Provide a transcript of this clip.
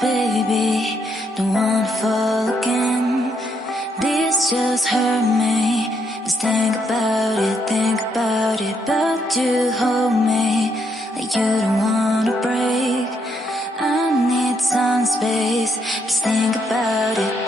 baby, don't wanna fall again. This just hurt me. Just think about it, but you hold me like you don't wanna break. I need some space, just think about it.